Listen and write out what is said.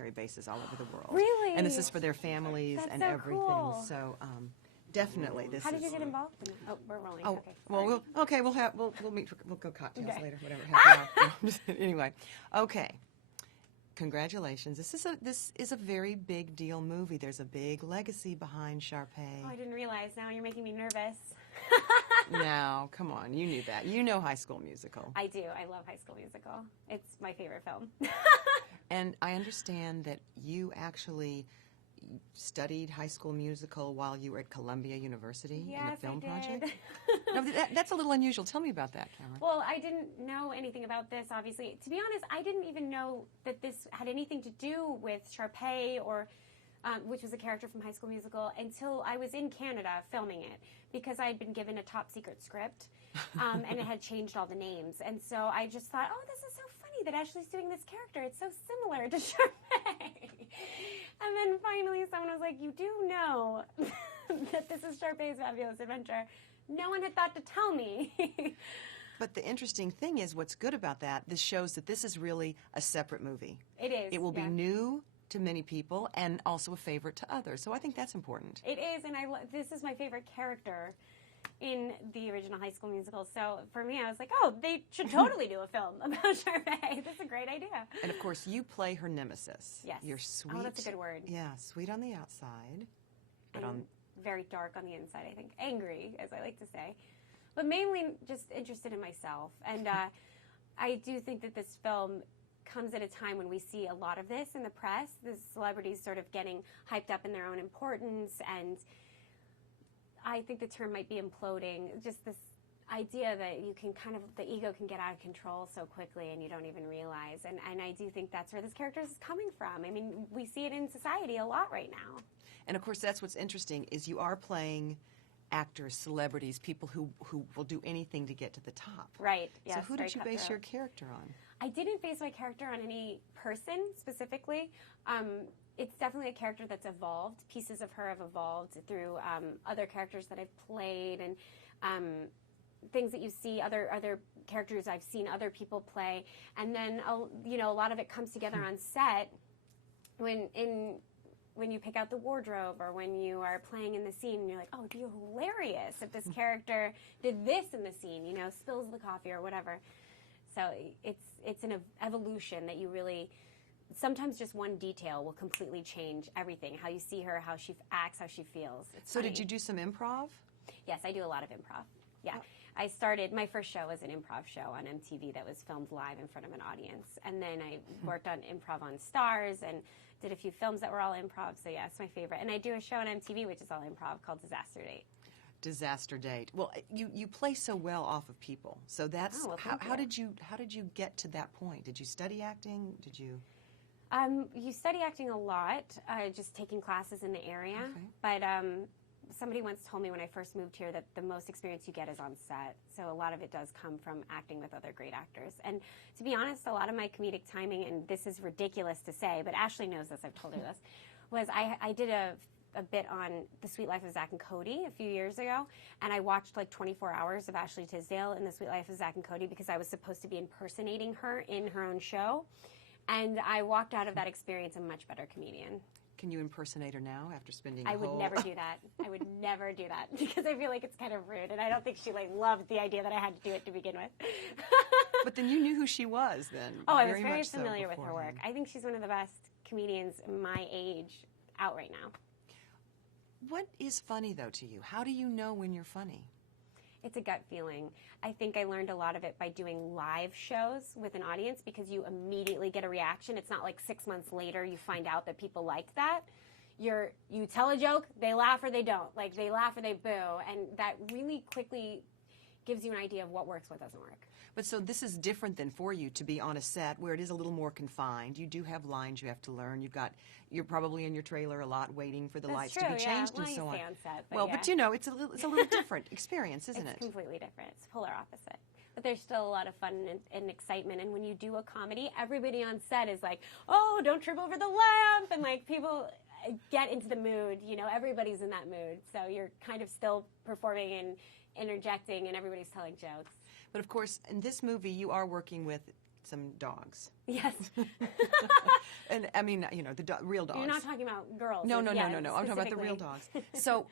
military bases all over the world. Really? And this is for their families That's and so everything. Cool. So definitely this How is... did you get involved in it? Oh, we're rolling. Oh, Okay, well, sorry. we'll meet, we'll go cocktails Okay. later, whatever. Happy hour. Anyway, okay. Congratulations. This is a very big deal movie. There's a big legacy behind Sharpay. Oh, I didn't realize. Now you're making me nervous. Now, come on, you knew that. You know High School Musical. I do. I love High School Musical. It's my favorite film. And I understand that you actually studied High School Musical while you were at Columbia University in a film project? No, that's a little unusual. Tell me about that, Cameron. Well, I didn't know anything about this, obviously. To be honest, I didn't even know that this had anything to do with Sharpay or... which was a character from High School Musical, until I was in Canada filming it, because I had been given a top secret script, and it had changed all the names. And so I just thought, oh, this is so funny that Ashley's doing this character. It's so similar to Sharpay. And then finally someone was like, you do know that this is Sharpay's Fabulous Adventure. No one had thought to tell me. But the interesting thing is, what's good about that, this shows that this is really a separate movie. It is. It will be new to many people and also a favorite to others. So I think that's important. It is, and this is my favorite character in the original High School Musical. So for me, I was like, oh, they should totally do a film about Sharpay. That's a great idea. And of course, you play her nemesis. Yes. You're sweet. Oh, that's a good word. Yeah, sweet on the outside. But and very dark on the inside, I think. Angry, as I like to say. But mainly just interested in myself. And I do think that this film comes at a time when we see a lot of this in the press, the celebrities sort of getting hyped up in their own importance, and I think the term might be imploding, just this idea that you can kind of, the ego can get out of control so quickly and you don't even realize, and I do think that's where this character is coming from. I mean, we see it in society a lot right now. And of course, that's what's interesting, is you are playing actors, celebrities, people who will do anything to get to the top. Right, yes. So who did you base your character on? I didn't base my character on any person specifically. It's definitely a character that's evolved. Pieces of her have evolved through other characters that I've played, and things that you see, other characters I've seen other people play. And then, you know, a lot of it comes together on set when you pick out the wardrobe, or when you are playing in the scene and you're like, oh, it'd be hilarious if this character did this in the scene, you know, spills the coffee or whatever. So it's an evolution that you really, sometimes just one detail will completely change everything. How you see her, how she acts, how she feels. It's so funny. Did you do some improv? Yes, I do a lot of improv. Yeah. I started, my first show was an improv show on MTV that was filmed live in front of an audience. And then I worked on improv on Stars and did a few films that were all improv. So yeah, it's my favorite. And I do a show on MTV, which is all improv, called Disaster Date. Disaster Date. Well, you play so well off of people. So that's, how did you get to that point? Did you study acting? Did you? You study acting a lot, just taking classes in the area. Okay. But somebody once told me when I first moved here that the most experience you get is on set. So a lot of it does come from acting with other great actors. And to be honest, a lot of my comedic timing, and this is ridiculous to say, but Ashley knows this, I've told her this, was I did a bit on The Sweet Life of Zack and Cody a few years ago, and I watched like 24 hours of Ashley Tisdale in The Sweet Life of Zack and Cody because I was supposed to be impersonating her in her own show. And I walked out of that experience a much better comedian. Can you impersonate her now after spending I would never do that. I would never do that because I feel like it's kind of rude, and I don't think she like loved the idea that I had to do it to begin with. But then you knew who she was then. Oh, I was very familiar with her work. I think she's one of the best comedians my age out right now. What is funny, though, to you? How do you know when you're funny? It's a gut feeling. I think I learned a lot of it by doing live shows with an audience because you immediately get a reaction. It's not like 6 months later you find out that people liked that. You tell a joke, they laugh or they don't. Like, they laugh or they boo. And that really quickly gives you an idea of what works, what doesn't work. But so this is different than for you to be on a set where it is a little more confined. You do have lines you have to learn. You're probably in your trailer a lot waiting for the lights to be changed and so on. On set, But you know, it's a little different experience, isn't it? It's completely different. It's polar opposite. But there's still a lot of fun and excitement. And when you do a comedy, everybody on set is like, oh, don't trip over the lamp. And like people get into the mood. You know, everybody's in that mood. So you're kind of still performing and interjecting and everybody's telling jokes. But of course, in this movie, you are working with some dogs. Yes. and I mean, the real dogs. You're not talking about girls. No. Yeah, I'm talking about the real dogs. So